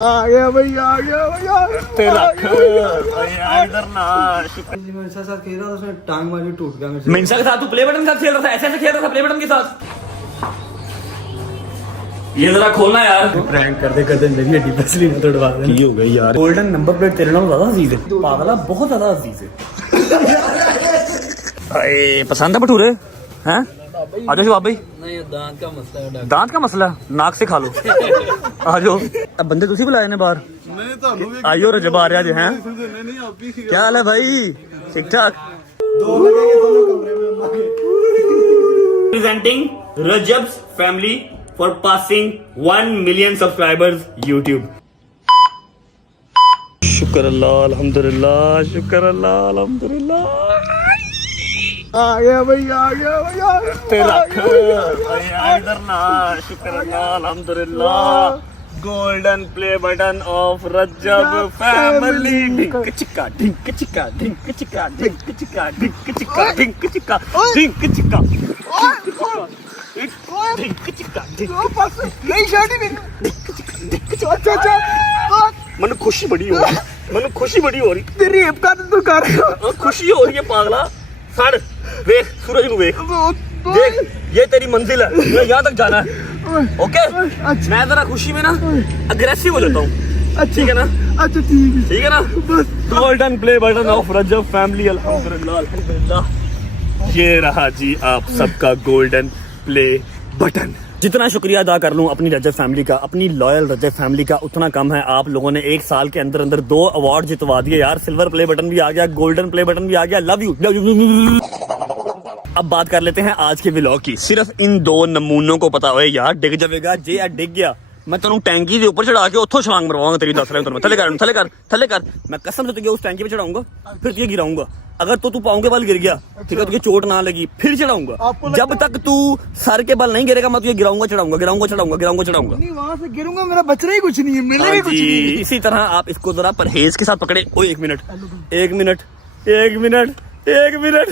आ गया भाई तेरा इधर ना मेरे साथ खेल रहा था, उसने टांग मारी, टूट गया मेरे से। मिंसा के साथ तू प्ले बटन के साथ खेल रहा था, ऐसे ऐसे खेल रहा था प्ले बटन के साथ। ये जरा खोलना यार। प्रैंक करते करते मेरी हड्डी पसली में तोड़वा दे। की हो गई यार। गोल्डन नंबर प्लेट तेरे नाल ज्यादा अजीज है, पागला बहुत ज्यादा अजीज है। अरे पसंद है भटूरे हैं? आ जाओ बाबा भाई। नहीं, दांत का मसला है। दांत का मसला, नाक से खा लो। आ जाओ। अब बंदे तुसी बुलाए ने बाहर। आइयो रजब आ रहा जे हैं। क्या हाल है भाई? ठीक ठाक। Presenting Rajab's family for passing 1 million subscribers YouTube. शुक्र अल्लाह अल्हम्दुलिल्लाह, शुक्र अल्लाह अल्हम्दुलिल्लाह। आ गया भाई तेरा इधर ना, शुक्र अल्लाह अल्हम्दुलिल्लाह। Golden play button of Rajab family. ढिंक चिक्का ढिंक चिक्का ढिंक चिक्का ढिंक चिक्का ढिंक चिक्का ढिंक चिक्का ढिंक चिक्का ढिंक चिक्का नहीं शादी नहीं। अच्छा मन खुशी बड़ी हो रही, मन खुशी बड़ी हो रही। तेरी रेप का तो कर खुशी हो रही है पागला। सड़ देख, सूरज को देख, देख ये तेरी मंजिल है, मुझे यहाँ तक जाना है। ओके अच्छा। मैं जरा खुशी में ना अग्रेसिव हो जाता हूँ, ठीक है ना? अच्छा ठीक है ना? Golden play button of Rajab family. अल्हम्दुलिल्लाह अल्हम्दुलिल्लाह। ये रहा जी आप सबका गोल्डन प्ले बटन। जितना शुक्रिया अदा कर लूं अपनी रजब फैमिली का, अपनी लॉयल रजब फैमिली का, उतना कम है। आप लोगों ने 1 साल के अंदर अंदर 2 अवार्ड जितवा दिए यार। सिल्वर प्ले बटन भी आ गया, गोल्डन प्ले बटन भी आ गया। Love you. अब बात कर लेते हैं आज के व्लॉग की। सिर्फ इन 2 नमूनों को पता हो यार डिग जाएगा जे डिग गया, मैं तेनू टैंकी के ऊपर चढ़ा के उठो छलांग मरवाऊंगा तेरी। 10 रहा थले कर थले कर थले कर। मैं कसम से तुझे उस टैंकी पे चढ़ाऊंगा, फिर तुझे गिराऊंगा। अगर तो पाँव के बल गिर गया, ठीक है, तुझे चोट ना लगी, फिर चढ़ाऊंगा। जब तक तू सर के बल नहीं गिरेगा मैं तुझे गिराऊंगा चढ़ाऊंगा गिराऊंगा चढ़ाऊंगा गिराऊंगा चढ़ाऊंगा। नहीं, वहां से गिरूंगा, मेरा बचना ही कुछ नहीं है, मिलेगा ही कुछ नहीं है। इसी तरह आप इसको जरा परहेज के साथ पकड़े। ओ 1 मिनट 1 मिनट 1 मिनट 1 मिनट।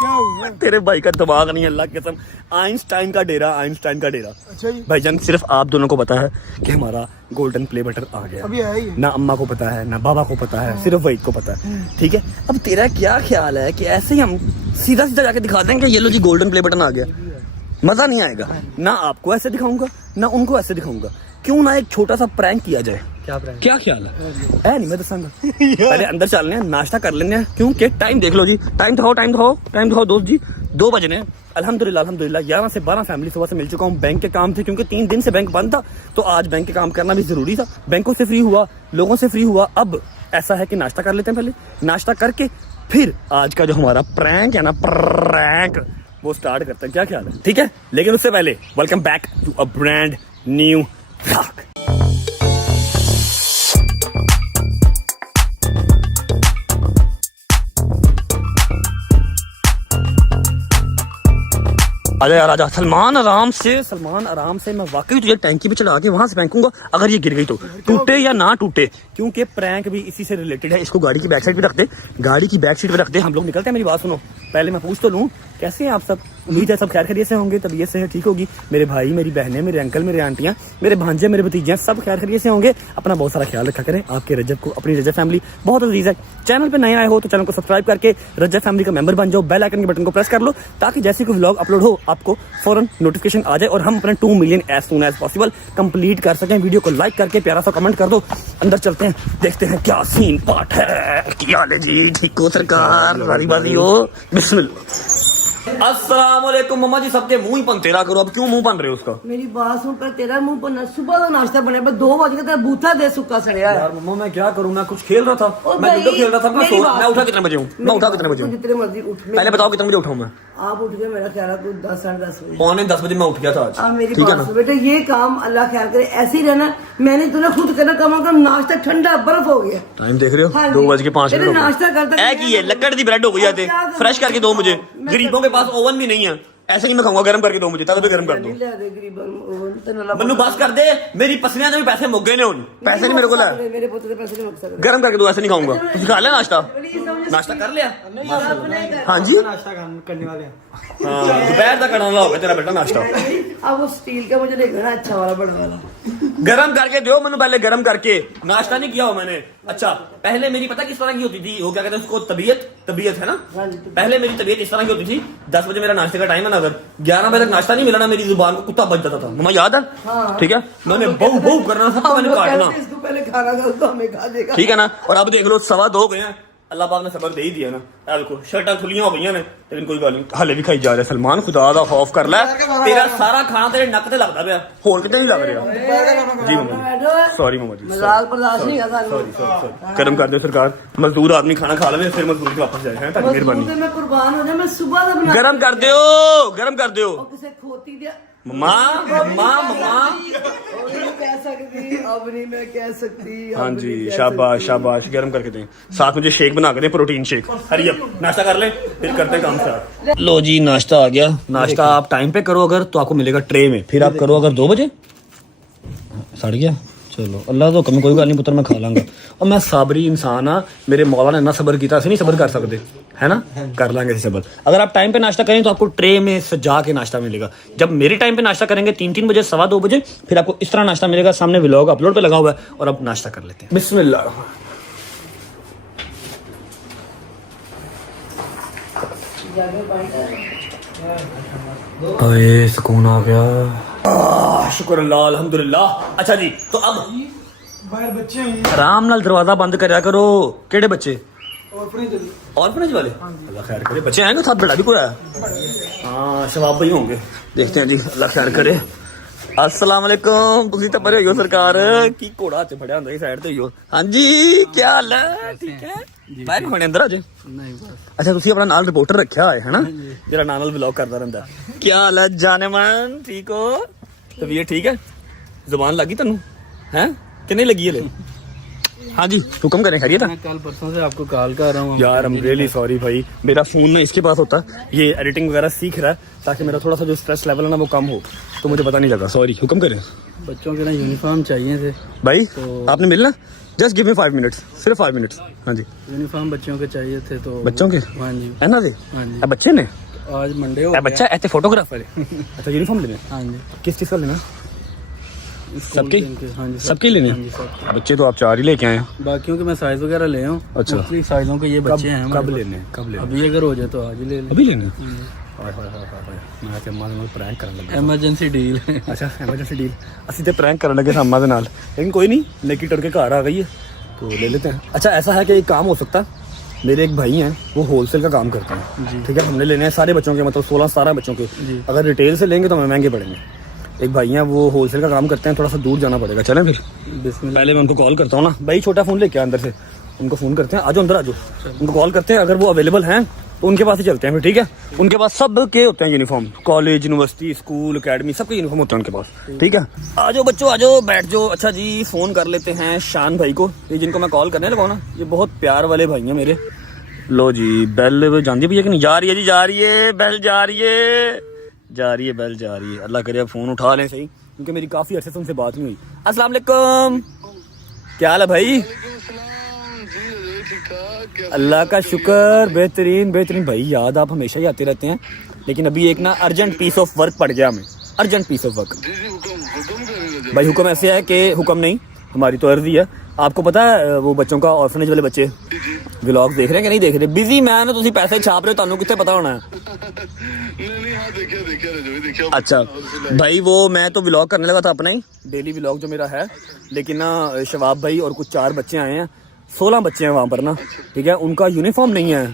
क्या हुआ? तेरे भाई का दिमाग नहीं है, अल्लाह की कसम। आइंस्टाइन का डेरा, आइंस्टाइन का डेरा। अच्छा जी। भाईजान सिर्फ आप दोनों को पता है कि हमारा गोल्डन प्ले बटन आ गया। अभी है ही। ना अम्मा को पता है, ना बाबा को पता है, सिर्फ वहीद को पता है। ठीक है, अब तेरा क्या ख्याल है कि ऐसे ही हम सीधा सीधा जाके दिखा देंगे ये लो जी गोल्डन प्ले बटन आ गया? मजा नहीं आएगा। ना आपको ऐसे दिखाऊंगा ना उनको ऐसे दिखाऊंगा। क्यों ना एक छोटा सा प्रैंक किया जाए? क्या ख्याल है? नहीं मैं दसांगा। पहले अंदर चलने हैं, नाश्ता कर लेने हैं, क्योंकि टाइम देख लो जी। टाइम दिखाओ दोस्त जी। 2 बजने हैं। अल्हम्दुलिल्लाह अल्हम्दुलिल्लाह 11 से 12 फैमिली सुबह से मिल चुका हूँ। बैंक के काम थे क्योंकि 3 दिन से बैंक बंद था, तो आज बैंक के काम करना भी जरूरी था। बैंकों से फ्री हुआ, लोगों से फ्री हुआ। अब ऐसा है कि नाश्ता कर लेते हैं। पहले नाश्ता करके फिर आज का जो हमारा प्रैंक है ना, प्रैंक वो स्टार्ट करते हैं। क्या ख्याल है? ठीक है, लेकिन उससे पहले welcome back to a brand new vlog. आजा यार आजा। सलमान आराम से मैं वाकई तुझे टैंकी पे चढ़ा के वहां से फेंकूंगा अगर ये गिर गई तो। टूटे या ना टूटे, क्योंकि प्रैंक भी इसी से रिलेटेड है। इसको गाड़ी की बैक साइड पे रख दे, गाड़ी की बैक सीट पे रख दे। हम लोग निकलते हैं। मेरी बात सुनो, पहले मैं पूछ तो लूं कैसे हैं आप सब? उम्मीद है सब खैर खैरियत से होंगे, तबीयत से ठीक होगी। मेरे भाई, मेरी बहनें, मेरे अंकल, मेरे आंटियां, मेरे भांजे, मेरे भतीजे सब खैर खैरियत से होंगे। अपना बहुत सारा ख्याल रखा करें। आपके रजब को, अपनी रजब फैमिली बहुत अजीज है। चैनल पे नए आए हो तो चैनल को सब्सक्राइब करके रजब फैमिली का मेंबर बन जाओ। बेल आइकन के बटन को प्रेस कर लो ताकि जैसे कोई व्लॉग अपलोड हो आपको फौरन नोटिफिकेशन आ जाए और हम अपने 2 million as soon as possible complete कर सकें। वीडियो को लाइक करके प्यारा सा कमेंट कर दो। अंदर चलते हैं, देखते हैं क्या सीन पार्ट है। क्या हाल है जी? ठीक हो सरकार? बारी बारी हो। बिस्मिल्लाह। अस्सलाम वालेकुम मम्मा जी। सबके मुंह ही पंतेरा करो। अब क्यों मुंह बन रहे हो उसका? मेरी बात सुन पर तेरा मुंह पर सुबह का नाश्ता बने पर 2 बजे तेरा बूथा दे सुक्का सड़िया है। यार मम्मा मैं क्या करूं, मैं कुछ खेल रहा था, मैं लूडो खेल रहा था। मैं उठा कितने बजे हूँ? मैं उठा कितने बजे हूँ? जितने मर्जी उठ। पहले बताओ कितने बजे उठाऊं मैं? आप उठ गए, मेरा ख्याल है तू 10 साढ़े 10 बजे। पौने 10 बजे मैं उठ गया था आज। अब मेरी ठीक है बात ना? सुन बेटा, ये काम अल्लाह ख्याल करे ऐसे ही रहना। मैंने तूने खुद करना, कम कम नाश्ता ठंडा बर्फ हो गया। टाइम देख रहे हो? हाँ 2:05 नाश्ता करता की है लकड़ दी ब्रेड हो गई है। फ्रेश करके दो मुझे। गरीबों के पास ओवन भी नहीं है। ऐसे नहीं मैं खाऊंगा, गर्म करके दो मुझे, तब भी गर्म कर दो। ਲੈ ਦੇ ਗਰੀਬਾਂ ਨੂੰ ਉਹ ਤੇ ਨਲਾ ਮੈਨੂੰ ਬਸ ਕਰ ਦੇ, ਮੇਰੀ ਪਸਲੀਆਂ ਦੇ ਵੀ ਪੈਸੇ ਮੁੱਕ ਗਏ ਨੇ ਹੁਣ, ਪੈਸੇ ਨਹੀਂ ਮੇਰੇ ਕੋਲ ਹੈ। ਮੇਰੇ ਪੁੱਤ ਦੇ ਪੈਸੇ ਨਹੀਂ ਮੁੱਕ ਸਕਦੇ गर्म करके दो, ऐसे नहीं खाऊंगा। ਤੁਸੀਂ ਖਾ ਲਿਆ ਨਾਸ਼ਤਾ? ਨਾਸ਼ਤਾ ਕਰ ਲਿਆ? ਹਾਂਜੀ नाश्ता करने वाले हैं। हाँ, दोपहर तक करना होगा तेरा बेटा नाश्ता। अब वो स्टील का मुझे देखो ना, अच्छा वाला बड़ा वाला गरम करके दो मैंने, पहले गरम करके। नाश्ता नहीं किया हो मैंने। अच्छा पहले मेरी पता किस तरह की होती थी, वो क्या कहते हैं उसको, तबीयत है ना। पहले मेरी तबीयत इस तरह की होती थी, 10 बजे मेरा नाश्ते का टाइम है ना, अगर 11 बजे तक नाश्ता नहीं मिला ना, मेरी जुबान को कुत्ता बच जाता था। मम्मा याद है? ठीक है, मैंने बहु बहु करना सबको मैंने काटना, इसको पहले खाना खा तो हमें खा देगा। ठीक है ना। और अब देख लो 2:15 हो गए हैं, अल्लाह पाक ने सबर दे ही दिया ना। देखो शर्टां खुलियां हो गई ने, लेकिन कोई गल नहीं, हले भी खाई जा रहा। सलमान खुदा दा खौफ कर ले, तेरा सारा खाना तेरे नक ते लगदा पिया, होर किते नहीं लग रहा। जी मम्मा सॉरी मम्मा जी, मजाक बर्दाश्त नहीं करता कर्म कर दो सरकार, मजदूर आदमी खाना खा ले फिर मजदूर के वापस जाए हैं, ताकि मेहरबानी। मैं कुर्बान हो जाए, मैं सुबह का बना गरम कर दो, गरम कर दो किसे खोती दिया मम्मा मम्मा मम्मा। नहीं कह सकती, अब नहीं मैं कह सकती। हाँ जी शाबाश शाबाश, गर्म करके दें। साथ मुझे शेक बना के दें, प्रोटीन शेक। हरी अप नाश्ता कर ले, फिर करते हैं काम स्टार्ट। लो जी नाश्ता आ गया। नाश्ता आप टाइम पे करो अगर, तो आपको मिलेगा ट्रे में, फिर आप करो अगर 2 बजे। सड़ गया, चलो अल्लाह तो कमी, कोई गल नहीं पुत्र, मैं खा लांगा। और मैं साबरी इंसान हाँ, मेरे मौला ने इतना सबर किया, ऐसे नहीं सबर कर सकते है ना, कर लांगे ऐसे सबर। अगर आप टाइम पे नाश्ता करें तो आपको ट्रे में सजा के नाश्ता मिलेगा। जब मेरे टाइम पे नाश्ता करेंगे 3 बजे 2:15 बजे, फिर आपको इस तरह नाश्ता मिलेगा। सामने व्लॉग अपलोड पे लगा हुआ है, और अब नाश्ता कर लेते हैं। बिस्मिल्लाह। अरे सुकून आ गया, शुक्र अल्लाह अल्हम्दुलिल्लाह। अच्छा जी, तो अब बाहर बच्चे हैं, आराम नाल दरवाजा बंद करया करो। केड़े बच्चे? ऑर्फनेज वाले? अल्लाह खैर करे। बच्चे आएंगे साथ, बड़ा भी कोई आया? हाँ शबाब भाई होंगे, देखते हैं जी, अल्लाह खैर करे। अस्सलाम वालेकुम, तुसी तो परे हो सरकार की घोड़ा च फड़िया हुंदा साइड ते हो। हां जी क्या हाल है? ठीक है, बाहर होने अंदर आज नहीं बस। अच्छा तुसी अपना नाल रिपोर्टर रखया है ना, जेड़ा नाल व्लॉग करदा रहंदा। क्या हाल है जानेमान, ठीक हो? तबीयत ठीक है? जुबान लगी तन्नू हैं कि नहीं लगी है? हाँ जी हुक्म करें, खैरियत है? मैं कल परसों से आपको कॉल कर रहा हूँ यार आई एम रियली सॉरी भाई, मेरा फोन ना इसके पास होता, ये एडिटिंग वगैरह सीख रहा है, ताकि मेरा थोड़ा सा जो स्ट्रेस लेवल है ना वो कम हो, तो मुझे पता नहीं लगा, सॉरी। हुक्म करें। बच्चों के ना यूनिफॉर्म चाहिए थे भाई तो आपने मिलना, जस्ट गिव मी 5 मिनट्स, सिर्फ 5 मिनट्स। हाँ जी यूनिफॉर्म बच्चों के चाहिए थे, तो बच्चों के? हाँ जी है ना जी, हाँ जी। बच्चे ने आज मंडे हो ए बच्चा ऐसे फोटोग्राफर है। अच्छा यूनिफॉर्म लेने? हाँ जी किस चीज़ का लेना? सबके? हाँ जी सबके लेने? बच्चे तो आप 4 ही लेके आए हैं। बाकियों के मैं साइज वगैरह ले आऊँ। अच्छा। मुख्तलिफ साइजों के ये बच्चे हैं। कब लेने? कब लेने? अभी अगर हो जाए तो आज ही ले लें। अभी लेने? मैं ਤੇ ਅੰਮਾ ਦੇ ਨਾਲ ਪ੍ਰੈਂਕ ਕਰਨ ਲੱਗਾ। Emergency deal. अच्छा एमरजेंसी डील, ਅਸੀਂ ਤੇ प्रैंक करने लगे अम्मा ਦੇ ਨਾਲ, लेकिन कोई नहीं, लेकी टुर के घर आ गई है तो ले लेते हैं। अच्छा ऐसा है कि एक काम हो सकता है, मेरे एक भाई हैं वो होलसेल का काम करते हैं, ठीक है, हमने लेने हैं सारे बच्चों के, मतलब 16-17 बच्चों के। अगर रिटेल से लेंगे तो हमें महंगे पड़ेंगे। एक भाई हैं वो होलसेल का काम करते हैं, थोड़ा सा दूर जाना पड़ेगा। चलें फिर? पहले मैं उनको कॉल करता हूँ ना, भाई छोटा फ़ोन लेके अंदर से, उनको फ़ोन करते हैं, आ जाओ अंदर आ जाओ, उनको कॉल करते हैं, अगर वो अवेलेबल हैं तो उनके पास ही चलते हैं फिर, ठीक है। उनके पास सब के होते हैं uniform, college university school academy सबके यूनिफॉर्म होते हैं उनके पास, ठीक है। आ जाओ बच्चों आ जाओ, बैठ जाओ। अच्छा जी फ़ोन कर लेते हैं शान भाई को, ये जिनको मैं कॉल करने लगा ना, ये बहुत प्यार वाले भाई हैं मेरे। लो जी बेल जानती भैया कि नहीं? जा रही है जी, जा रही है बेल, जा रही है, जा रही है बेल, जा रही है। अल्लाह करे फ़ोन उठा लें सही, क्योंकि मेरी काफ़ी अर्से से उनसे बात नहीं हुई। अस्सलाम वालेकुम, क्या हाल है भाई? अल्लाह का शुक्र, बेहतरीन बेहतरीन। भाई याद आप हमेशा ही आते रहते हैं, लेकिन अभी एक ना अर्जेंट पीस ऑफ वर्क पड़ गया हमें, अर्जेंट पीस ऑफ वर्क। भाई हुक्म ऐसे है कि हुक्म नहीं, हमारी तो अर्जी है। आपको पता है वो बच्चों का, ऑर्फनेज वाले बच्चे व्लॉग देख रहे हैं कि नहीं देख रहे? बिजी मैन हो तुसी, पैसे छाप रहे हो, ਤੁਹਾਨੂੰ कितने पता होना है। अच्छा भाई वो मैं तो व्लॉग करने लगा था अपना ही डेली व्लॉग जो मेरा है, लेकिन ना शबाब भाई और कुछ 4 बच्चे आए हैं, 16 बच्चे हैं वहाँ पर ना, ठीक है। उनका यूनिफॉर्म नहीं है,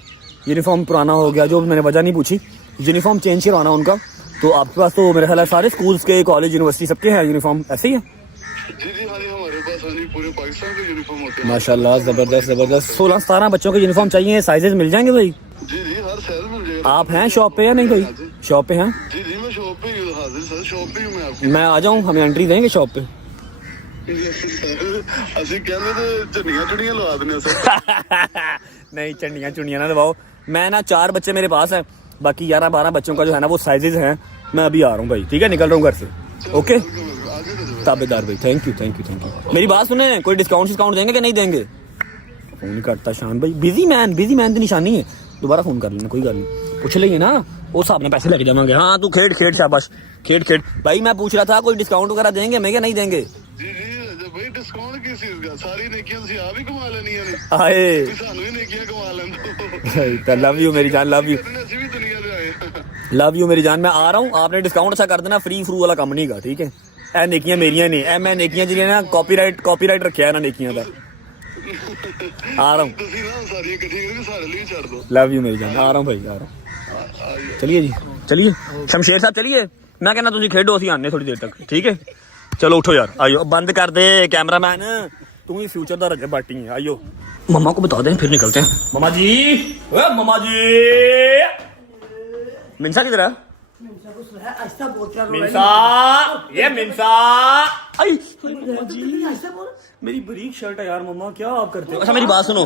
यूनिफॉर्म पुराना हो गया, जो मैंने वजह नहीं पूछी, यूनिफॉर्म चेंज करवाना उनका। तो आपके पास तो मेरे ख्याल है सारे स्कूल्स के, कॉलेज यूनिवर्सिटी सबके हैं यूनिफॉर्म, ऐसे ही है? जी हाँ जी, हमारे पास पूरे पाकिस्तान के यूनिफॉर्म होते हैं। माशाल्लाह ज़बरदस्त ज़बरदस्त। 16-17 बच्चों के यूनिफॉर्म चाहिए, साइजेस मिल जाएंगे भाई? जी हर साइज मिल जाएगा। आप हैं शॉप पे या नहीं भाई? शॉप पे हैं? जी मैं शॉप पे हाजिर सर, शॉप पे हूँ मैं आपकी। मैं आ जाऊँ, हमें एंट्री देंगे शॉप पे? ਅਸੀਂ ਕਹਿੰਦੇ ਤੇ ਝੰਡੀਆਂ ਝੁੰਡੀਆਂ ਲਵਾ ਦਿੰਦੇ ਸਰ। नहीं चंडियाँ चुंडियाँ ना दबाओ। मैं ना 4 बच्चे मेरे पास है, बाकी 11-12 बच्चों का जो है ना वो साइजेस हैं। मैं अभी आ रहा हूँ भाई, ठीक है, निकल रहा हूँ घर से। ओके ताबेदार भाई, थैंक यू। मेरी बात सुने, कोई डिस्काउंट देंगे कि नहीं देंगे? फोन नहीं करता शान भाई, बिजी मैन की निशानी है। दोबारा फोन कर लेना, कोई गल नहीं, पूछ लेंगे ना उस हिसाब ने पैसे लेके जाएंगे। हाँ तू खेड शाबाश खेड भाई। मैं पूछ रहा था कोई डिस्काउंट वगैरह देंगे मैं क्या नहीं देंगे? जी भाई डिस्काउंट किस चीज का? सारी नेकियां ਤੁਸੀਂ ਆਪ ਹੀ ਕਮਾ ਲੈਣੀਆਂ ਨੇ। आए ਸਾਨੂੰ ਵੀ नेकियां कमा ਲੈਣ ਦੋ। लव यू मेरी जान, लव यू ਅਸੀਂ ਵੀ ਦੁਨੀਆ ਦੇ ਆਏ। लव यू मेरी जान। मैं आ रहा हूँ, आपने डिस्काउंट अच्छा कर देना, फ्री फ्रू वाला काम नहीं का, ठीक है? ए नेकियां मेरियां नहीं, ए मैं नेकियां जी ना कॉपीराइट रखा है ना नेकियां का। आ रहा हूँ, ਤੁਸੀਂ ਨਾ ਸਾਰੀਆਂ ਇਕੱਠੀਆਂ ਕਰਕੇ ਸਾਡੇ ਲਈ ਛੱਡ ਦੋ। लव यू मेरी जान, आ रहा हूँ भाई, आ रहा हूँ। चलिए जी, चलिए शमशेर साहब चलिए। मैं कहना तुम खेडो, असी आने थोड़ी देर तक, ठीक है? चलो उठो यार, आइयो बंद कर दे कैमरामैन, तू ही फ्यूचर का रजब बाटी है। आइयो मम्मा को बता दें फिर निकलते हैं। मम्मा जी, ओए मम्मा जी, मिनसा किधर है? मिनसा, ये मिनसा, आई मेरी बरीक शर्ट है यार। मम्मा क्या आप करते हो? अच्छा मेरी बात सुनो,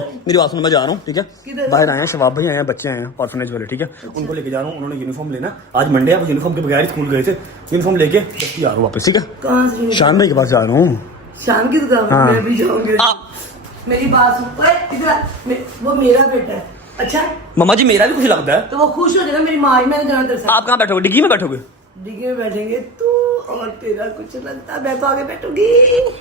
मैं जा रहा हूँ, ठीक है? बाहर आए हैं, शबाब भाई आए हैं, बच्चे आए हैं ऑर्फनेज वाले, ठीक है? उनको लेके जा रहा हूँ, उन्होंने यूनिफॉर्म लेना, आज मंडे है, वो यूनिफॉर्म के बगैर स्कूल गए थे, यूनिफॉर्म लेके आ रहा हूँ वापस, ठीक है? कहाँ से? शान भाई के पास जा रहा हूँ। शाम की दुकान हाँ। मैं भी जाऊंगी। मेरी बात सुन, ओए, इधर वो मेरा बेटा है। अच्छा मम्मा जी मेरा भी कुछ लगता है, तो वो खुश हो जाएगा, मेरी माँ ही मैंने जाना दरअसल। आप कहाँ बैठोगे? डिग्गी में बैठोगे? डिग्गी में बैठेंगे तू और तेरा कुछ लगता, मैं तो आगे बैठूंगी।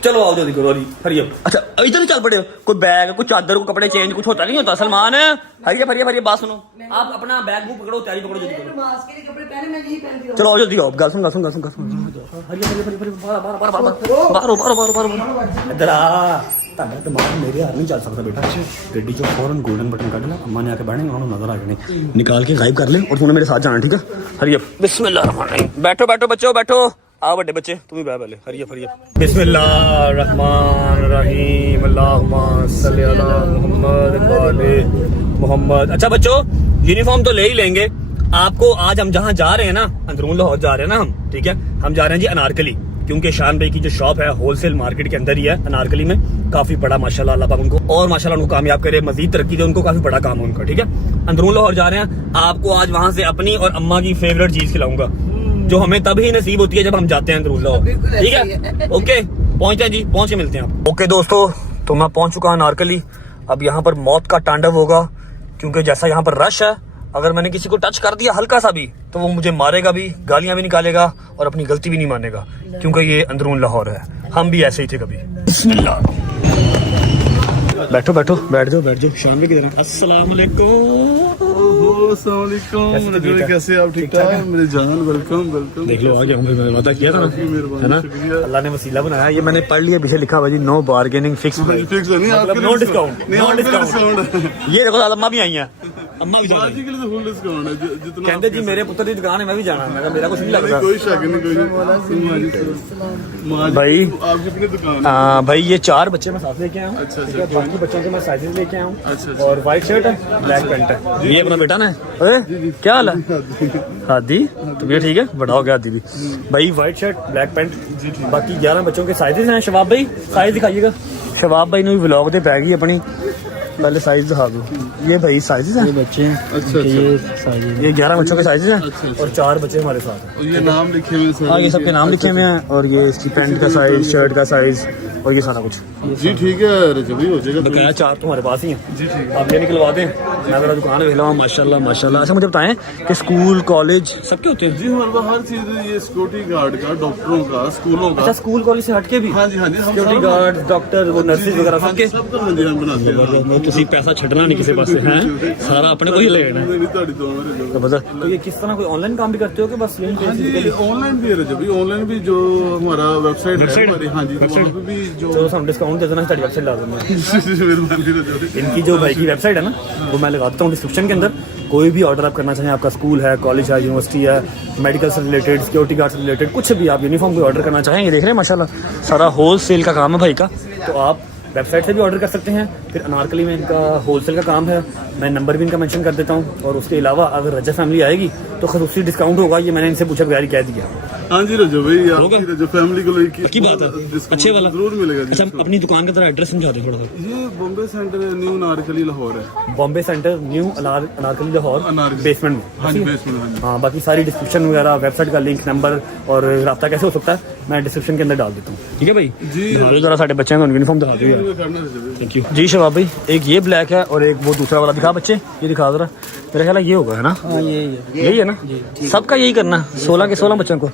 चलो आओ जल्दी करो, हरी अब। अच्छा इधर ही चल पड़े हो? कोई बैग, कुछ चादर, कोई कपड़े चेंज कुछ होता नहीं होता? सलमान हरी बात सुनो, आप अपना बैग बुक पकड़ो, तैयारी पकड़ो, जल्दी करो। नमाज के लिए कपड़े पहने, मैं यही पहनती हूँ। चलो आओ जल्दी आओ, गल सुन इधर आ। ਤੁਹਾਡਾ ਦਿਮਾਗ ਮੇਰੇ ਹਾਰ ਨਹੀਂ ਚੱਲ ਸਕਦਾ बेटा। ਗੱਡੀ ਚੋਂ फौरन गोल्डन बटन ਕੱਢ ਲੈ, अम्मा ने आके बैठे, उन्होंने नजर आ जाने, निकाल के गायब कर ले, और तूने मेरे साथ जाना, ठीक है? हरियप बिस्मिल्लाहिर्रहमानिर्रहीम। बैठो बच्चों बैठो, आओ बड़े बच्चे तुम ही बैठ पहले। हरियप बिस्मिल्लाहिर्रहमानिर्रहीम, अल्लाहुम्मा सल्ली अला मोहम्मद। अच्छा बच्चों, यूनिफॉर्म तो ले ही लेंगे आपको। आज हम जहाँ जा रहे हैं ना, अंदरून लाहौर जा रहे हैं ना हम, ठीक है? हम जा रहे हैं जी अनारकली, क्योंकि शान भाई की जो शॉप है होलसेल मार्केट के अंदर ही है अनारकली में। काफी बड़ा माशाल्लाह, अल्लाह पाक उनको और माशाल्लाह उनको कामयाब करे, मजीद तरक्की दे उनको, काफी बड़ा काम है उनका, ठीक है? अंदरून लाहौर जा रहे हैं, आपको आज वहां से अपनी और अम्मा की फेवरेट चीज खिलाऊंगा, जो हमें तभी नसीब होती है जब हम जाते हैं अंदरून लाहौर, ठीक है? ओके पहुंचते हैं जी, पहुंच के मिलते हैं आप। ओके दोस्तों, तो मैं पहुंच चुका हूं अनारकली। अब यहाँ पर मौत का तांडव होगा, क्योंकि जैसा यहाँ पर रश है, अगर मैंने किसी को टच कर दिया हल्का सा भी तो वो मुझे मारेगा भी, गालियां भी निकालेगा और अपनी गलती भी नहीं मानेगा, क्योंकि ये अंदरून लाहौर है। हम भी ऐसे ही थे कभी। बिस्मिल्लाह। बैठो बैठ जाओ। शान भी किधर? अस्सलाम वालेकुम। कैसे आप? ठीक ठाक? मेरे जान वेलकम। देख लो आ गया हूँ, मैंने वादा किया था ना, है ना? अल्लाह ने वसीला बनाया। ये मैंने पढ़ लिया, पीछे लिखा हुआ जी no bargaining fix price, fix नहीं, आपके नो डिस्काउंट। ये देखो अम्मा भी आई हैं, अम्मा भी बाजी के लिए तो फुल डिस्काउंट है जितना। कहते जी मेरे पुत्र की दुकान है, मैं भी जाना, मेरा कुछ नहीं लगता। कोई शक नहीं, कोई भाई आपकी अपनी दुकान है। हाँ भाई, ये 4 बच्चे मैं साथ लेके आया हूँ, अच्छा, ठीक है? बाकी बच्चों के मैं साइजेस लेके आया हूँ। अच्छा। और व्हाइट शर्ट है, ब्लैक पैंट है। ये अपना बेटा ना, ओए क्या हाल है? हादी तुम ये ठीक है? बड़ा हो गया हादी भी। भाई व्हाइट शर्ट, ब्लैक पैंट, बाकी 11 बच्चों के साइजेस हैं। शबाब भाई साइज दिखाइएगा। शबाब भाई ने भी व्लॉग दे पैगी अपनी, पहले साइज दिखा दो। ये भाई साइजेस हैं, ये बच्चे हैं। अच्छा। ये साइज, ये 11 बच्चों के साइजेस हैं, और 4 बच्चे हमारे साथ हैं। और ये नाम लिखे हुए हैं? हाँ ये सबके नाम लिखे हुए हैं, और ये इसकी पैंट का साइज, शर्ट का साइज, और ये सारा कुछ। जी ठीक है, रजबी हो जाएगा। बकाया 4 तुम्हारे पास ही हैं। जी ठीक है। आप ये निकलवा दें, मैं मेरा दुकान देख रहा हूँ, माशाल्लाह माशाल्लाह। अच्छा मुझे बताएं कि स्कूल कॉलेज सबके होते हैं? जी हमारे पास हर चीज, ये सिक्योरिटी गार्ड का, डॉक्टरों का, स्कूलों का। अच्छा स्कूल कॉलेज से हटके भी? हाँ जी सिक्योरिटी गार्ड, डॉक्टर, वो नर्सेज वगैरह सबके? सबका हाँ जी हम बनाते हैं। तुसी पैसा छड़ना नहीं किसी पास से, हैं सारा अपने को ही लेना है। तो बता, तो ये किस तरह कोई ऑनलाइन काम भी करते हो कि बस यही? ऑनलाइन भी है रजबी, ऑनलाइन भी जो हमारा वेबसाइट है हमारी, हाँ जी, वहाँ पे भी जो चलो हम डिस्काउंट दे देना, सारी वेबसाइट ला दूंगा। मेहरबानी रजबी। इनकी जो भाई की वेबसाइट है ना, वो मैं लगाता हूँ डिस्क्रिप्शन के अंदर। कोई भी ऑर्डर आप करना चाहें, आपका स्कूल है, कॉलेज है, यूनिवर्सिटी है, मेडिकल से रिलेटेड, सिक्योरिटी गार्ड से रिलेटेड, कुछ भी आप यूनिफॉर्म कोई ऑर्डर करना चाहें, ये देख रहे हैं माशाल्लाह सारा होल सेल का काम है भाई का, तो आप वेबसाइट से भी ऑर्डर कर सकते हैं। फिर अनारकली में इनका होलसेल का काम है, मैं नंबर भी इनका मेंशन कर देता हूँ। और उसके अलावा अगर रजा फैमिली आएगी तो खसूसी डिस्काउंट होगा, ये मैंने इनसे पूछा बगैर ही कह दिया। हाँ जी रजो भाई, होगा? आपकी रजो फैमिली को लेके पक्की बात है, डिस्काउंट अच्छे वाला जरूर मिलेगा जी। अच्छा अपनी दुकान का जरा एड्रेस समझा दे थोड़ा सा। ये बॉम्बे सेंटर न्यू नारकली लाहौर है। Bombay centre new Anarkali Lahore Anarkali. Basement में। हाँ जी बेसमेंट, हाँ जी। हाँ, बाकी सारी डिस्क्रिप्शन वगैरह, वेबसाइट का लिंक, नंबर और रास्ता कैसे हो सकता है मैं डिस्क्रिप्शन के अंदर डाल देता हूँ। ठीक है भाई जी। दिखा जरा साढ़े बच्चे को यूनिफॉर्म दिखा दो यार। करना रजो भाई। थैंक यू जी शबाब भाई। एक ये ब्लैक है और एक वो दूसरा वाला दिखा बच्चे, ये दिखा जरा। मेरा ख्याल है ये होगा है ना? हाँ यही है ना? सबका यही करना, 16 के 16 बच्चों को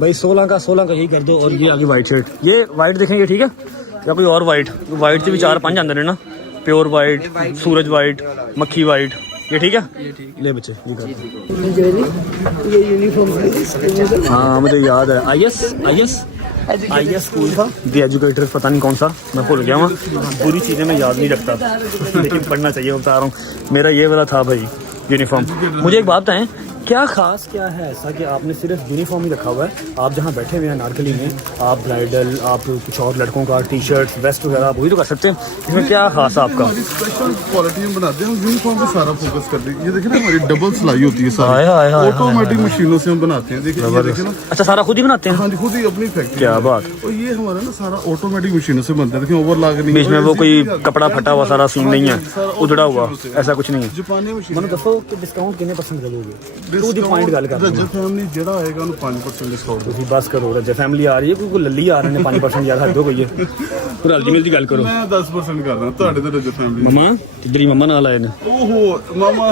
भाई, 16 का यही कर दो। और ये आगे वाइट शर्ट, ये वाइट देखेंगे ठीक है, या कोई और वाइट से भी 4-5 आंदे ने ना, प्योर वाइट, सूरज वाइट, मक्खी वाइट, ये ठीक है? ले बच्चे ये कर। ये यूनिफॉर्म हाँ मुझे याद है, IS स्कूल था, द एजुकेटर, पता नहीं कौन सा, मैं भूल गया वहाँ। पूरी चीज़ें मैं याद नहीं रखता लेकिन पढ़ना चाहिए, बता रहा हूँ। मेरा ये वाला था भाई यूनिफॉर्म। मुझे एक बात बताएं, क्या खास क्या है ऐसा कि आपने सिर्फ यूनिफॉर्म ही रखा हुआ है? आप जहाँ बैठे हुए हैं नारकली में, आप ब्राइडल, आप कुछ और लड़कों का टी शर्ट, वेस्ट वगैरह आप वही तो कर सकते हैं, इसमें क्या खास है आपका? हमारी स्पेशल क्वालिटी हम बनाते हैं, यूनिफॉर्म पे सारा फोकस करते हैं। ये देखिए ना, हमारी डबल सिलाई होती है हाय, सारी, हाय, हाय, ऑटोमेटिक मशीनों से हम बनाते हैं। देखिए ये देखिए ना, अच्छा सारा खुद ही बनाते हैं? हाँ जी खुद ही अपनी फैक्ट्री। क्या बात। और ये हमारा ना सारा ऑटोमेटिक मशीनों से बनता है। देखिए ओवरलॉक नहीं, बीच में वो कोई कपड़ा फटा हुआ सारा सीन नहीं है, उधड़ा हुआ, ऐसा कुछ नहीं है। जापानी मशीन मैंने दसो कि डिस्काउंट कितने परसेंट करोगे? टू दी पॉइंट गल कर रजत फैमिली जेड़ा आएगा उन्हें 5% डिस्काउंट। ਤੁਸੀਂ ਬਸ ਕਰੋ ਰੱਜੇ ਫੈਮਿਲੀ ਆ ਰਹੀ ਹੈ, ਕੋਈ ਲੱਲੀ ਆ ਰਹੇ ਨੇ 5% ਯਾਰ ਹੱਦ ਹੋ ਗਈ ਹੈ। ਪੂਰਾ ਰਲ ਮਿਲ ਦੀ ਗੱਲ ਕਰੋ। मैं 10% कर रहा ਤੁਹਾਡੇ ਤੇ ਰਜਤ ਫੈਮਿਲੀ। ਮਮਾ ਤੇਰੀ ਮਮਾ ਨਾਲ ਆਏ ਨੇ। ओहो मामा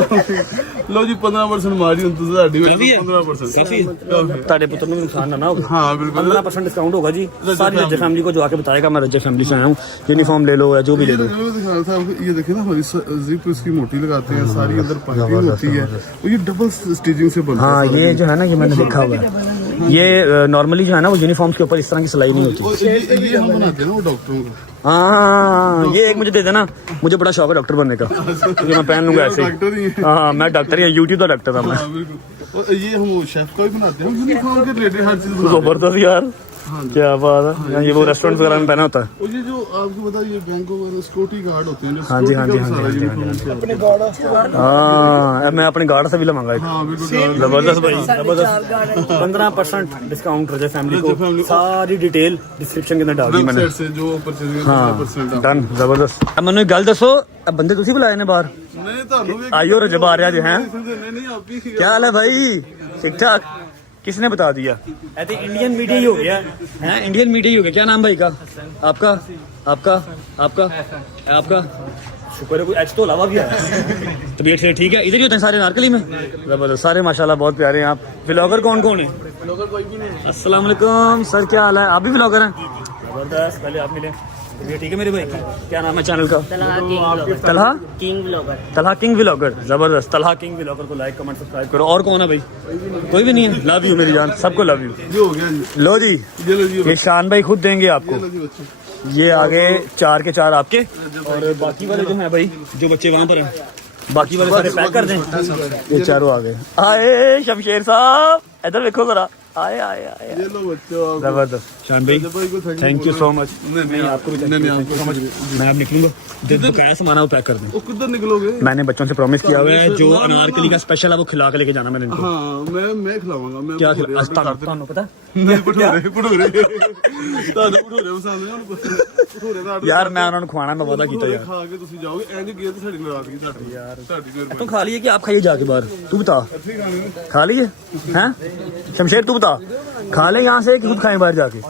लो जी 15% मारी ਹੁਣ ਤੁਸੀਂ ਸਾਡੀ ਵਿੱਚ 15%। काफी है। ਤੁਹਾਡੇ ਪੁੱਤਰ ਨੂੰ ਵੀ ਨੁਕਸਾਨ ਨਾ ਨਾ ਹੋਵੇ। हाँ बिल्कुल। 15% डिस्काउंट होगा जी। सारी रज्जे फैमिली को जो आके बताएगा मैं रज्जे फैमिली से आया हूँ, यूनिफॉर्म ले लो या जो भी ले लो। ये देखिए ना, हमारी जिप इसकी मोटी लगाते हैं, सारी अंदर पाइपिंग होती है, और ये डबल स्टिचिंग से बनता है। हाँ ये जो है ना, ये मैंने देखा हुआ है। ये नॉर्मली जो है ना वो यूनिफॉर्म्स के ऊपर इस तरह की सिलाई नहीं होती। और ये हम बनाते हैं ना वो डॉक्टरों को। हाँ ये एक मुझे दे देना, मुझे बड़ा शौक है डॉक्टर बनने का, क्योंकि मैं पहन लूंगा ऐसे डॉक्टर ही ही। हाँ मैं डॉक्टर ही, यूट्यूब का डॉक्टर था मैं। हाँ बिल्कुल। और ये हम शेफ का भी बनाते हैं, यूनिफॉर्म के रिलेटेड हर चीज बनाते हैं। जबरदस्त यार, क्या बात है। ये वो रेस्टोरेंट वगैरह में पहना होता है। और ये जो आपको पता है, ये बैंक वगैरह सिक्योरिटी गार्ड होते हैं जो हाँ जी, हाँ जी, security का हाँ सारा जी, यूनिफॉर्म से होता है। हाँ मैं अपने गार्ड से भी लवांगा एक। हाँ बिल्कुल। जबरदस्त भाई, जबरदस्त। 15% डिस्काउंट रजे फैमिली को, सारी डिटेल डिस्क्रिप्शन के अंदर डाल दी मैंने। वेबसाइट से जो परचेज हाँ 15% डन, जबरदस्त। अब मैंने एक गल दसो, अब बंदे तुसी बुलाए ने बाहर? नहीं ਤੁਹਾਨੂੰ ਵੀ आइयो रजब आ रहा जी हैं। नहीं आप भी क्या हाल है भाई? ठीक ठाक? किसने बता दिया? ऐसे इंडियन मीडिया ही हो गया है, इंडियन मीडिया ही हो गया। क्या नाम भाई का? आपका आपका आपका आपका? शुक्र है कोई एच तो अलावा भी है। तबीयत से ठीक है? इधर ही होते हैं सारे नारकली में? जबरदस्त, सारे माशाल्लाह बहुत प्यारे हैं। आप व्लॉगर कौन कौन है? अस्सलाम वालेकुम सर, क्या हाल है? आप भी व्लॉगर हैं? जबरदस्त, पहले आप मिले। ये ठीक है मेरे भाई, क्या नाम है चैनल का? Talha king vlogger. जबरदस्त, तलहा किंग व्लॉगर को लाइक कमेंट सब्सक्राइब करो। और कौन है भाई? कोई भी नहीं है? लव यू मेरी जान, सबको लव यू। ये हो गया जी। लो जी, ये लो जी ये शान भाई खुद देंगे आपको। लो जी बच्चे। ये आगे 4 के 4 आपके, और बाकी वाले जो हैं भाई, जो बच्चे वहाँ पर हैं, बाकी वाले सारे पैक कर दें। ये चारों आ गए। आए शमशेर साहब, इधर देखो जरा। आए आए आए, ये लो बच्चों आप। जबरदस्त। शान भाई थैंक यू सो मच। नहीं आपको भी नहीं आपको समझ। मैं अब निकलूंगा, जो बकाया सामान है वो पैक कर दें। वो किधर निकलोगे? मैंने बच्चों से प्रॉमिस किया हुआ है, जो अनारकली का स्पेशल है वो खिला के लेके जाना मैंने इनको। हाँ मैं खिलाऊंगा। मैं क्या भटूरे खिला? अपने घर पे- ਤੁਹਾਨੂੰ ਪਤਾ नहीं भटूरे ਤੁਹਾਨੂੰ भटूरे पसंद हैं भटूरे ਦਾ ਯਾਰ ਮੈਂ ਉਹਨਾਂ ਨੂੰ ਖਵਾਣਾ, ਮੈਂ ਵਾਦਾ ਕੀਤਾ भटूरे ਯਾਰ। खा के ਤੁਸੀਂ ਜਾਓਗੇ ਇੰਜ ਗਿਆ ਤੇ ਸਾਡੀ ਨਾਰਾਜ਼ਗੀ ਤੁਹਾਡੀ ਯਾਰ ਤੁਹਾਡੀ तुम खा लिए कि आप खाइए जाके बाहर? तू बता, ਇੱਥੇ ਖਾਣੇ ਨੇ। खा लिए हैं? शमशेर तू बता, खा ले यहाँ से कि खुद खाएं बाहर जाके?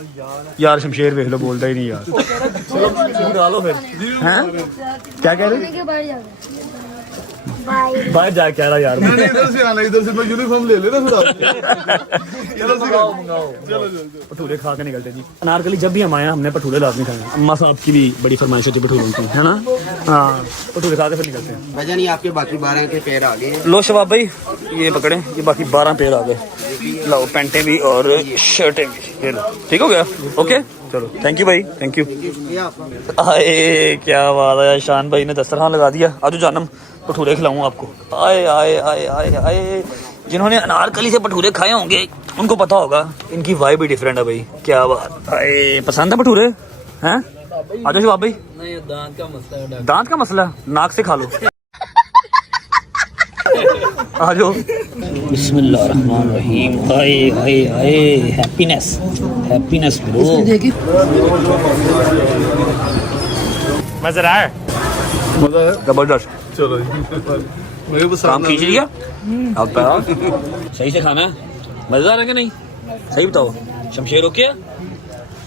यार शमशेर देख लो, बोलता ही नहीं यार। डालो फिर हैं? क्या कह रहे? बाहर जाके कह रहा यार। मैंने इधर से आना, इधर से मैं यूनिफॉर्म ले लेना फिर आपके। चलो चलो भटूरे खा के निकलते जी। अनारकली जब भी हम आए हमने भटूरे लाजमी खाए। अम्मा साहब की भी बड़ी फरमाइश होती है भटूरों की, है ना? हाँ भटूरे खा के फिर निकलते हैं। वजह नहीं आपके बाकी 12 के पैर आ गए। लो शबाब भाई ये पकड़े, ये बाकी 12 पेड़ आ गए। लाओ पैंटें भी और शर्टें भी, ये लो। ठीक हो गया? ओके चलो, थैंक यू भाई, थैंक यू। आए क्या बात है, शान भाई ने दस्तरखान लगा दिया। आज जानम भटूरे खिलाऊं आपको। आए आए आए आए आए, जिन्होंने अनारकली से भटूरे खाए होंगे उनको पता होगा, इनकी वाइब भी डिफरेंट है भाई। क्या बात, आए पसंद है भटूरे हैं? आ जाओ शबाब भाई। नहीं दांत का मसला है। दांत का मसला, नाक से खा लो। आ जाओ बिस्मिल्लाहिर्रहमानिर्रहीम। हाय हाय हाय, हैप्पीनेस हैप्पीनेस ब्रो। मजा आया, मजा है। जबरदस्त। चलो जी, मुझे काम पसंद खींच लिया अब सही से खाना है, मजेदार है कि नहीं? सही बताओ। शमशेर ओके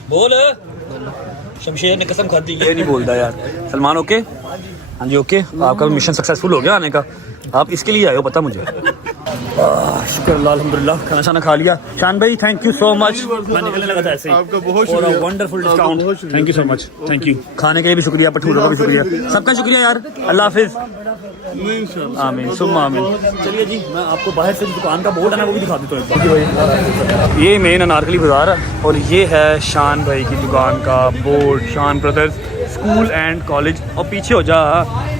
बोल, शमशेर ने कसम खाती ये नहीं बोलता यार। सलमान ओके? हाँ जी ओके। आपका मिशन सक्सेसफुल हो गया आने का, आप इसके लिए आए हो पता मुझे। शुक्र अल्लाह, अल्हम्दुलिल्लाह। खाना शाना खा लिया। शान भाई थैंक यू सो मच, मैं निकलने लगा था ऐसे ही। आपका बहुत और शुक्रिया। वंडरफुल आपका डिस्काउंट, बहुत शुक्रिया। Thank you so much, thank you. खाने के लिए भी शुक्रिया, पठूरों का भी शुक्रिया, सबका शुक्रिया यार। अल्लाह हाफिज। नहीं इंशाल्लाह। आमीन सुम्मा आमीन। चलिए जी, मैं आपको बाहर से दुकान का बोर्ड है ना वो भी दिखा देता हूँ। ये मेन अनारकली बाजार है और ये है शान भाई की दुकान का बोर्ड, शान ब्रदर्स स्कूल एंड कॉलेज। और पीछे हो जा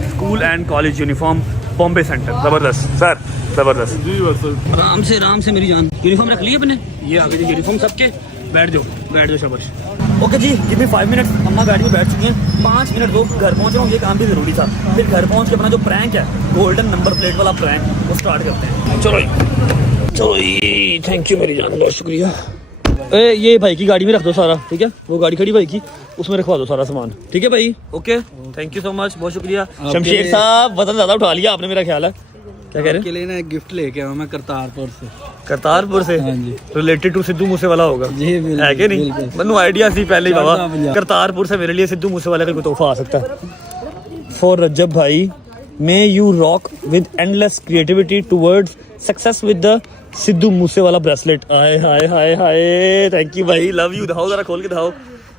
school and college uniform Bombay centre. ज़बरदस्त सर, ज़बरदस्त। जी बस आराम से मेरी जान। यूनिफॉर्म रख ली अपने? ये आगे जी यूनिफॉर्म सबके। बैठ जाओ शाबाश। ओके जी, गिव मी 5 मिनट्स। अम्मा गाड़ी में बैठ चुकी हैं, 5 मिनट दो, घर पहुंच रहा हूँ, ये काम भी ज़रूरी था। फिर घर पहुंच के अपना जो प्रैंक है, गोल्डन नंबर प्लेट वाला प्रैंक, वो स्टार्ट करते हैं। चलो जी, थैंक यू मेरी जान, बहुत शुक्रिया। ये भाई की गाड़ी में रख दो सारा, ठीक है? वो गाड़ी खड़ी भाई की, उसमें रखवा दो सारा सामान, ठीक है भाई? Okay, thank you so much, बहुत शुक्रिया। शमशेर साहब वजन ज़्यादा उठा लिया आपने, मेरा ख्याल है। क्या कह रहे हैं? के लिए ना एक गिफ्ट लेके आया मैं करतारपुर से। करतारपुर से? हाँ जी। रिलेटेड टू सिद्धू मूसेवाला होगा जी बिल्कुल, है कि नहीं? बिल्कुल। मैनू आइडिया सी पहले ही बाबा, पंजाब। करतारपुर से मेरे लिए सिद्धू मूसेवाले का कोई तोहफा आ सकता है। फॉर रजब भाई, may you rock with endless creativity towards success with the Sidhu Moosewala bracelet. Hi hi hi hi, thank you भाई, लव यू। दिखाओ जरा खोल के दिखाओ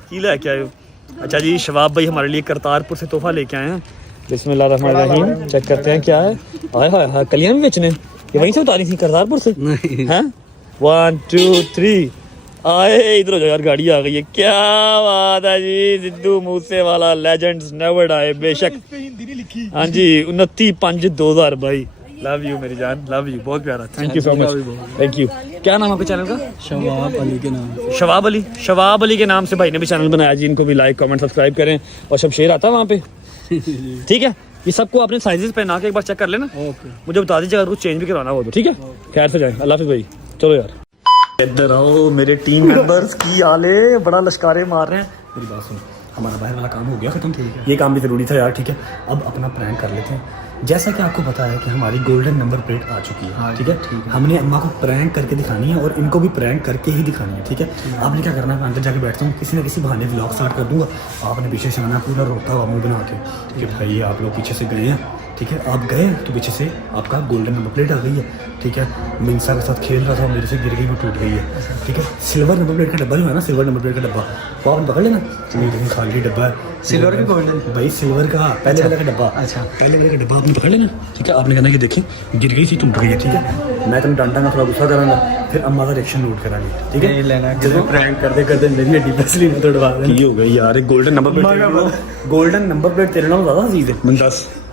की लेके आए हो। अच्छा जी, शबाब भाई हमारे लिए करतारपुर से तोहफा लेके आए हैं। बिस्मिल्लाहिर्रहमानिर्रहीम, चेक करते हैं क्या है। हाय हाय हाय, कलियां भी बेचने, ये वहीं से उतारी थी करतारपुर से? नहीं। हैं? 1 2 3 आए, इधर हो जाओ यार, गाड़ी आ गई है। क्या बात है जी, Sidhu Moosewala legends never die, बेशक। हाँ जी, 29/5/2000 भाई, लव यू मेरी जान, लव यू, बहुत प्यारा, thank you so much, thank you. क्या नाम है आपके चैनल का? शवाब अली के नाम से। शवाब अली के नाम से भाई ने भी चैनल बनाया जी। इनको भी लाइक कमेंट सब्सक्राइब करें। और शमशेर आता है वहाँ पे, ठीक है? ये सबको आपने साइजेस पहना के एक बार चेक कर लेना, मुझे बता दीजिए अगर कुछ चेंज भी करवाना हो तो, ठीक है? खैर से जाए, अल्लाह हाफिज़ भाई। चलो यार, इधर आओ मेरे टीम मेंबर्स, की आले बड़ा लश्कारे मार रहे हैं। मेरी बात सुन, हमारा बाहर वाला काम हो गया खत्म, ये काम भी ज़रूरी था यार, ठीक है? अब अपना प्रैंक कर लेते हैं। जैसा कि आपको पता है कि हमारी गोल्डन नंबर प्लेट आ चुकी है, ठीक है? हमने अम्मा को प्रैंक करके दिखानी है और इनको भी प्रैंक करके ही दिखानी है, ठीक है? आपने क्या करना है, मैं अंदर जाके बैठता हूँ, किसी ना किसी बहाने व्लॉग स्टार्ट कर दूंगा। आपने पीछे से आना, पूरा रोता हुआ मुंह बना के कि भाई आप लोग पीछे से गए हैं, ठीक है? आप गए तो पीछे से आपका गोल्डन नंबर प्लेट आ गई है, ठीक है? मिंसा के साथ खेल रहा था, मेरे से गिर गई, वो टूट गई है, ठीक है? सिल्वर नंबर प्लेट का डब्बा जो है ना, सिल्वर नंबर प्लेट का डब्बा, वो आपने पकड़ लेना। लेकिन खाली डब्बा है, सिल्वर का गोल्डन? भाई सिल्वर का पहले वाले का डब्बा। अच्छा। पहले वाले का डब्बा आपने पकड़ लेना, ठीक है? आपने कहना कि देखी गिर गई थी, टूट गई है, ठीक है? मैं तुम डांटांगा, थोड़ा गुस्सा करांगा, फिर अम्मा का रिएक्शन नोट करांगे, ठीक है? लेना जब प्रैंक करते करते मेरी हड्डी पसली में तोड़वा देना। ये हो गई यार, एक golden number plate, golden number plate तेरे नाम ज्यादा अजीज है। मैं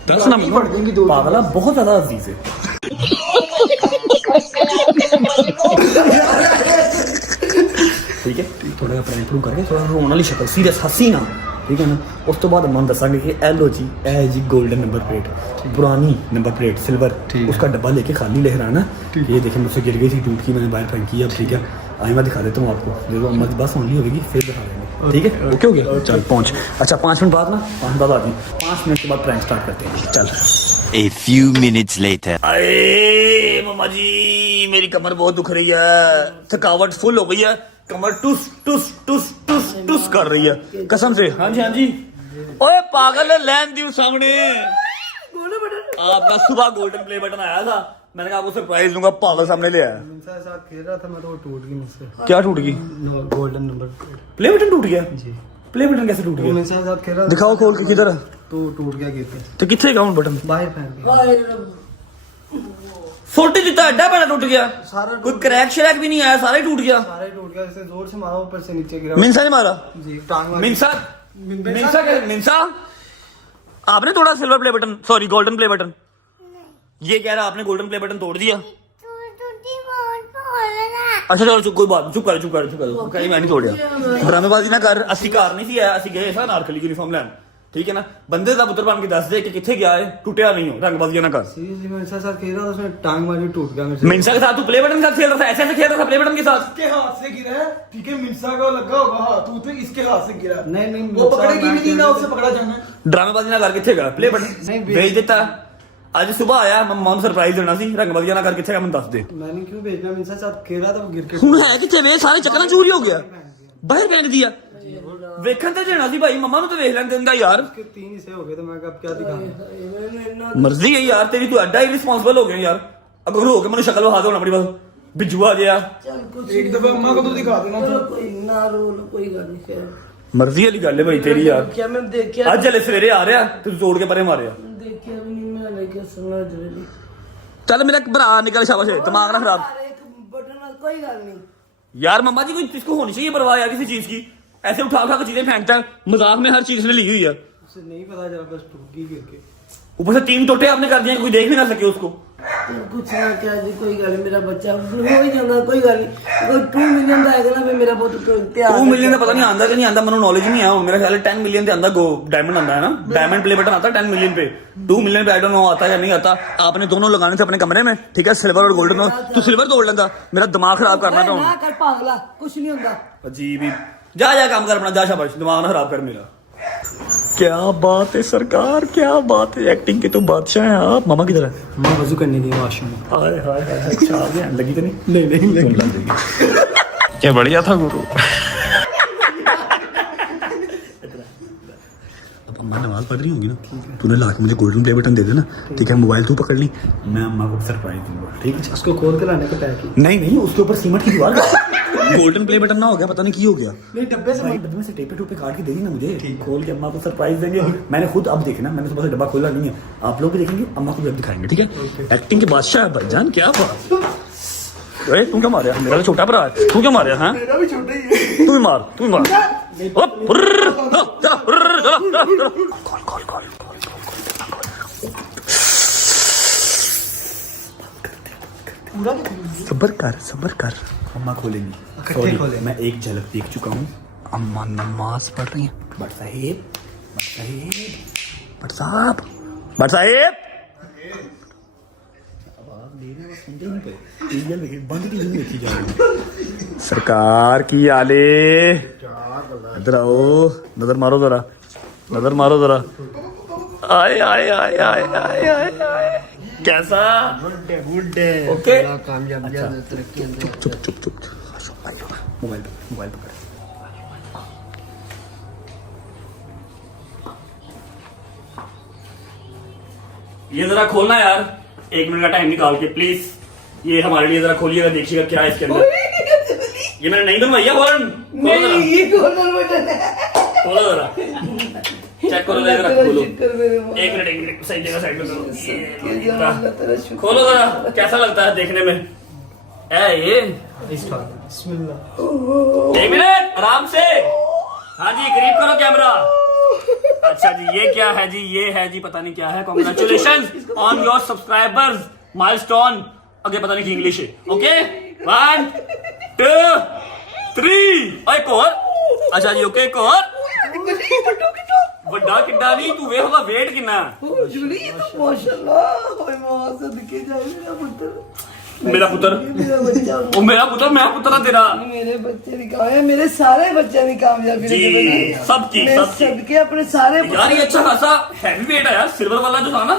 10 ना पागला, बहुत ज्यादा अजीज है। ठीक है, थोड़ा प्रैंक प्रूव करके थोड़ा रोने वाली शक्ल, सीरियस हंसी ना, ठीक है ना? उस तो बाद अम्मा दसांगे कि एलो जी, ए जी गोल्डन नंबर प्लेट, पुरानी नंबर प्लेट सिल्वर, उसका डब्बा लेके खाली लहराना। ये देखिए मुझसे गिर गई थी, टूट की, मैंने बाहर फेंक किया, ठीक है? आई मैं दिखा देता हूँ आपको, जब अम्मा की बात सुन ली होगी फिर दिखा देंगे, ठीक है? ओके हो गया, चल पहुँच। अच्छा 5 मिनट बाद ना, 5 मिनट बाद आती, 5 मिनट के बाद प्रैंक स्टार्ट करते हैं, चल। A few minutes later. अरे मम्मा जी, मेरी कमर बहुत दुख रही है, थकावट फुल हो गई है, कमर टुस टुस टुस टुस टुस कर रही है कसम से। हाँ जी हाँ जी। ओए पागल, लैन दी सामने आपका सुबह गोल्डन प्ले बटन आया था, मैंने कहा आपको सरप्राइज दूंगा, पागल सामने ले आया। साथ खेल रहा था मैं तो वो टूट गई मुझसे। क्या टूट गई? गोल्डन नंबर प्ले बटन टूट गया जी? प्ले बटन कैसे टूट गया? मेरे साथ खेल रहा दिखाओ खोल के, किधर? तो टूट गया गिर तो कितने अकाउंट बटन बाहर फेंक फोटे दिता अड्डा पहला टूट गया, कोई क्रैक शरैक भी नहीं आया, सारा ही टूट गया। सारे टूट गया, जैसे जोर से मारा ऊपर से नीचे गिरा मिंसा ने मारा जी, टांग मारी। मिंसा आपने तोड़ा silver play button, sorry golden play button? ये कह रहा आपने गोल्डन प्ले बटन तोड़ दिया। अच्छा चलो चुप, कोई बात, चुप कर कहीं मैं नहीं तोड़िया, ड्रामेबाजी ना कर। असि घर नहीं सी है, असि गए सा नारकली यूनिफॉर्म लैन, ठीक है ना, बंदे का पुत्र बन के दस दे कि किथे गया है, टूटिया नहीं हो, रंगबाजी ना कर। सीरियसली मैं मिंसा के साथ खेल रहा था, उसमें टांग मारी टूट गया मेरे से। मिंसा के साथ तू प्ले बटन के साथ खेल रहा था, ऐसे खेल रहा था प्ले बटन के साथ। इसके हाथ से गिरा है, ठीक है, मिंसा का लगा होगा हाथ, तू तो इसके हाथ से गिरा। नहीं वो पकड़ेगी भी नहीं ना, उससे पकड़ा जाना है। ड्रामेबाजी ना कर, किथे गया प्ले बटन नहीं, भेज देता। आज सुबह आया, मम्मा ਨੂੰ ਸਰਪ੍ਰਾਈਜ਼ ਦੇਣਾ ਸੀ, रंगबाजी ना कर, किथे गया ਮੈਨੂੰ ਦੱਸ ਦੇ। मैंने क्यों भेजना, मिंसा के साथ खेल रहा था, वो गिर के ਹੁਣ ਹੈ ਕਿੱਥੇ ਵੇ ਸਾਰੇ ਚੱਕਰਾਂ ਚੂਰੀ ਹੋ ਗਿਆ ਬਾਹਰ ਫੈਂਕ ਦਿਆ। ਵੇਖਣ ਤੇ ਦੇਣਾ ਸੀ ਭਾਈ, ਮੰਮਾ ਨੂੰ ਤਾਂ ਵੇਖ ਲੈਣ ਦਿੰਦਾ ਯਾਰ। उसके 3 हिस्से हो गए तो मैं अब क्या दिखाऊं। ਮਰਜ਼ੀ ਹੈ ਯਾਰ ਤੇਰੀ, ਤੂੰ ਐਡਾ ਇਰਰਿਸਪੌਂਸਿਬਲ ਹੋ ਗਿਆ ਯਾਰ। ਅਗਰ ਹੋ ਕੇ ਮੈਨੂੰ ਸ਼ਕਲ ਵਿਖਾ ਦੇ ਹੁਣ ਆਪਣੀ, ਬਸ ਬਿੱਜੂਆ ਜਿਹਾ। चल कुछ एक दफा अम्मा को तो दिखा देना। चलो कोई ना रो लो, कोई गल नहीं। खैर ਮਰਜ਼ੀ ਵਾਲੀ ਗੱਲ ਹੈ ਭਾਈ ਤੇਰੀ ਯਾਰ। क्या मैं देखिया ਅੱਜ ਹਲੇ ਸਵੇਰੇ ਆ ਰਿਹਾ ਤੇ ਤੂੰ ਤੋੜ ਕੇ ਪਰੇ ਮਾਰਿਆ। देखिया भी नहीं, मैं लेके सुनना जरूरी। ਚੱਲ ਮੇਰਾ ਭਰਾ ਨਿਕਲ शाबाश दिमाग ना खराब एक बटन कोई गल नहीं। यार मम्मा जी, कोई इसको होनी चाहिए परवाह यार किसी चीज की, ऐसे उठा उठा के चीजें फेंकता है। मजाक में हर चीज उसने ली हुई है। उसे नहीं पता चला, बस टूट गई गिर के। ऊपर से 3 टोटे आपने कर दिए, कोई देख भी ना सके उसको। चल कुछ ना क्या जी, कोई गल नहीं, मेरा बच्चा हो ही जाना, कोई गल नहीं। कोई 2 मिलियन का आएगा ना, फिर मेरा बहुत तैयार 2 मिलियन का पता नहीं आंदा कि नहीं आंदा, मैंने नॉलेज नहीं है। मेरा ख्याल है 10 मिलियन के अंदर गो डायमंड आता है ना, डायमंड प्ले बटन आता है 10 मिलियन पे। 2 मिलियन पे आई डोंट नो आता है या नहीं आता। आपने दोनों लगाने थे अपने कमरे में, ठीक है, सिल्वर और गोल्डन। तू सिल्वर तोड़ लेता, मेरा दिमाग खराब करना था। ना कर पागला, कुछ नहीं होता। अजीब ही। जा जा काम कर अपना, जा शाबाश, दिमाग ना खराब कर मेरा। क्या बात है सरकार, क्या बात है, एक्टिंग के तो बादशाह हैं आप। मामा की तरह मैं वजू करने गई वॉशरूम में। हाय हाय हाय, अच्छा आ गया, लगी तो नहीं? नहीं लग गई। क्या बढ़िया था गुरु। अब अम्मा नमाज पढ़ रही होंगी ना, तूने ला के मुझे गोल्डन प्ले बटन दे देना, ठीक है, मोबाइल तू पकड़ ली, मैं अम्मा को सरप्राइज दूंगा, ठीक है। उसको खोल के लाने का पैक ही। नहीं नहीं, उसके ऊपर सीमेंट की दीवार गोल्डन प्ले बटन ना हो गया, पता नहीं की हो गया। नहीं, डब्बे से भाई डब्बे में से टेपे टूपे काट के देगी ना मुझे, खोल के अम्मा को सरप्राइज देंगे। मैंने खुद अब देखना, मैंने सुबह से डब्बा खोला नहीं है, आप लोग भी देखेंगे, अम्मा को भी अब दिखाएंगे, ठीक है। एक्टिंग के बादशाह है भाईजान, क्या बात। अरे तू क्या मारा, मेरा तो छोटा भरा है, तू क्या मारा है? मेरा भी छोटा ही है। तू भी मार, तू भी मार। ओप, उर्र, चलो, चलो। कॉल कॉल कॉल सबर कर। अम्मा खोलेंगी, इकट्ठे Sorry, खोलें। मैं एक झलक देख चुका हूँ। अम्मा नमाज पढ़ रही है। बट साहेब, भट्ट साहब, भट्ट साहब, बंद की नहीं देखी जा रही। सरकार की आले, इधर आओ, नजर मारो जरा, नजर मारो जरा। आए आए आए आए आए आए आए, कैसा? ओके, कामयाब तरक्की। चुप चुप चुप। मोबाइल मोबाइल पकड़। ये जरा खोलना यार, 1 मिनट का टाइम निकाल के प्लीज। ये हमारे लिए जरा खोलिएगा, देखिएगा क्या है इसके अंदर। ये मैंने नहीं बनवाई है, फौरन नहीं, ये गोल्डन बटन है। खोलो जरा, चेक करो जरा, खोलो। शुक्र मेरे मौला। 1 मिनट, सही जगह साइड में करो। ये अल्लाह तेरा शुक्र। खोलो जरा, कैसा लगता है देखने में? है ये? बिस्मिल्लाह। 1 मिनट, आराम से। हाँ जी, करीब करो कैमरा। अच्छा जी, ये क्या है जी? ये है जी, पता नहीं क्या है। Congratulation on your subscribers milestone. आगे पता नहीं की इंग्लिश है। ओके, 1 2 3 और एक और। अच्छा जी, ओके, एक और। ਵੱਡਾ ਕਿੱਡਾ ਨਹੀਂ, ਤੂੰ ਵੇਖ ਉਹਦਾ weight ਕਿੰਨਾ। ओ जूली, ये तो माशाल्लाह, ओए मां सदके जाए मेरा पुत्र। मेरा पुत्र, मेरा बच्चा। ਉਹ ਮੇਰਾ ਪੁੱਤਰ, ਮੈਂ ਪੁੱਤਰ ਆ ਤੇਰਾ। मेरे बच्चे भी कामयाब, मेरे सारे बच्चे भी कामयाबी जी, सबकी, मैं सबकी। सदके अपने सारे यार ये अच्छा खासा हैवी वेट है यार। सिल्वर वाला जो था ना,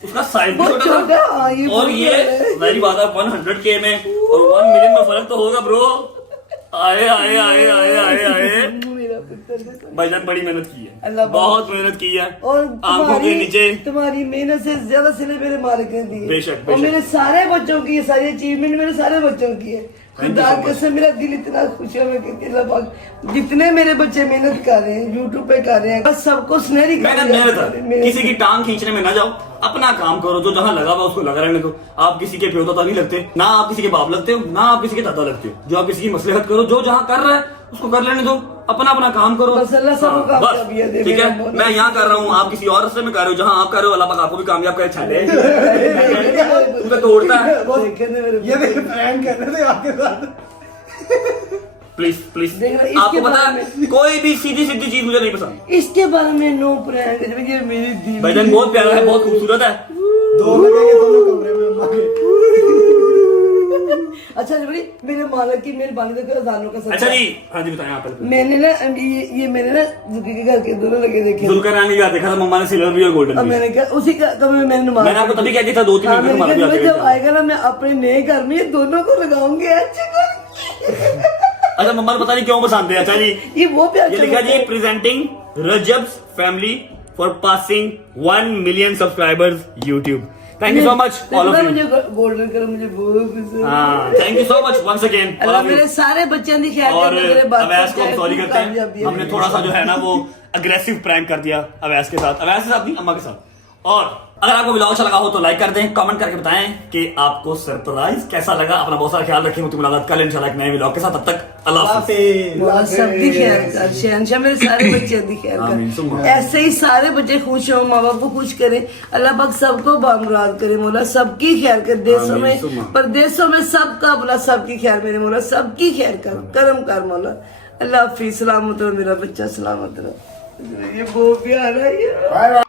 उसका साइज भी बहुत छोटा छोटा, था। हाँ, ये और बहुत ये बड़ा है। वेरी बात है, 100K में और 1 मिलियन में फर्क तो होगा ब्रो। आए आए आए आए आए आए, मेरा पुत्र देखो। भाईजान बड़ी मेहनत की है, अल्लाह बहुत मेहनत की है। और आंखों के नीचे तुम्हारी मेहनत से ज्यादा सिले मेरे मालिक ने दिए। बेशक, और बेशक। मेरे सारे बच्चों की ये सारी अचीवमेंट मेरे सारे बच्चों की है। Thank you खुदा so much. कसम, मेरा दिल इतना खुश है कि अल्लाह पाक जितने मेरे बच्चे मेहनत कर रहे हैं, यूट्यूब पे कर रहे हैं, बस सबको सुनहरी मेहनत है। किसी की टांग खींचने में ना जाओ, अपना काम करो। जो जहाँ लगा हुआ उसको लगा रहने दो। आप किसी के प्योता नहीं लगते, ना आप किसी के बाप लगते हो, ना आप किसी के दादा लगते हो। जो आप किसी की मसलहत करो, जो जहाँ कर रहा है उसको कर लेने दो, अपना अपना काम करो। बस अल्लाह सबको हाँ, कामयाबी दे, बस ठीक मेरा है। मौला। मैं यहाँ कर रहा हूँ, आप किसी और रास्ते में कर रहे हो, जहाँ आप कर रहे हो अल्लाह पाक आपको भी कामयाब करे। छाले तू तो तोड़ता है। देखे ना मेरे ये देख प्रैंक कर रहे थे आपके साथ। Please please. देख रहा, इसके आपको पता बारे है कोई भी सीधी सीधी चीज मुझे नहीं पसंद। इसके बारे में नो प्रैंक, ये मेरी दी भाईजान बहुत प्यारा है, बहुत खूबसूरत है। दो लगेंगे दोनों कमरे में अम्मा के। अच्छा जी, मेरे मालिक की मेहरबानी देखो, हजारों का सदका। अच्छा जी, हाँ जी बताएं आप पहले। मैंने ना ये मैंने ना जुल्फी के घर के दोनों लगे देखे। जुल्कर रानी का देखा था मम्मा ने, सिल्वर भी और गोल्डन अब भी। मैंने कहा उसी का कभी मैंने नमाज, मैंने आपको तभी कह दिया था 2-3 हाँ, मिनट में मैंने तुम्हारा भी कहा, आ जब जाएगा। आएगा ना मैं अपने नए घर में ये दोनों को लगाऊंगी। अच्छा मम्मा को पता नहीं क्यों पसंद है। अच्छा जी, ये वो भी ये अच्छा लिखा लगता जी है। Presenting Rajab's family for passing 1 million subscribers YouTube. Thank you so much all of you. मुझे गोल्डन कलर मुझे बहुत पसंद है। हाँ thank you so much once again Allah मेरे सारे बच्चों की खैर और करे, मेरे बाप अवैस को हम को सॉरी करते हैं, कामयाबी हमने थोड़ा सा जो है ना वो अग्रेसिव प्रैंक कर दिया अवैस के साथ नहीं, अम्मा के साथ। और अगर आपको व्लॉग अच्छा लगा हो तो लाइक कर दें, कमेंट करके बताएं कि आपको सरप्राइज कैसा लगा। अपना बहुत सारा ख्याल रखें, मुलाकात कल इंशाल्लाह एक नए व्लॉग के साथ। तब तक अल्लाह हाफिज़। मौला सबकी खैर कर, शहनशाह मेरे सारे बच्चे दी खैर आमीन, कर, सुम्मा। ऐसे ही सारे बच्चे खुश हो, माँ बाप को खुश करे, अल्लाह पाक सबको बामुराद करे, मौला सबकी खैर कर, देशों आमीन, में सुम्मा। परदेशों में सबका बोला सबकी खैर मेरे मौला, सबकी खैर कर, करम कर मौला। अल्लाह हाफिज़, सलामत रहो मेरा बच्चा, सलामत रहो। ये बहुत प्यारा है।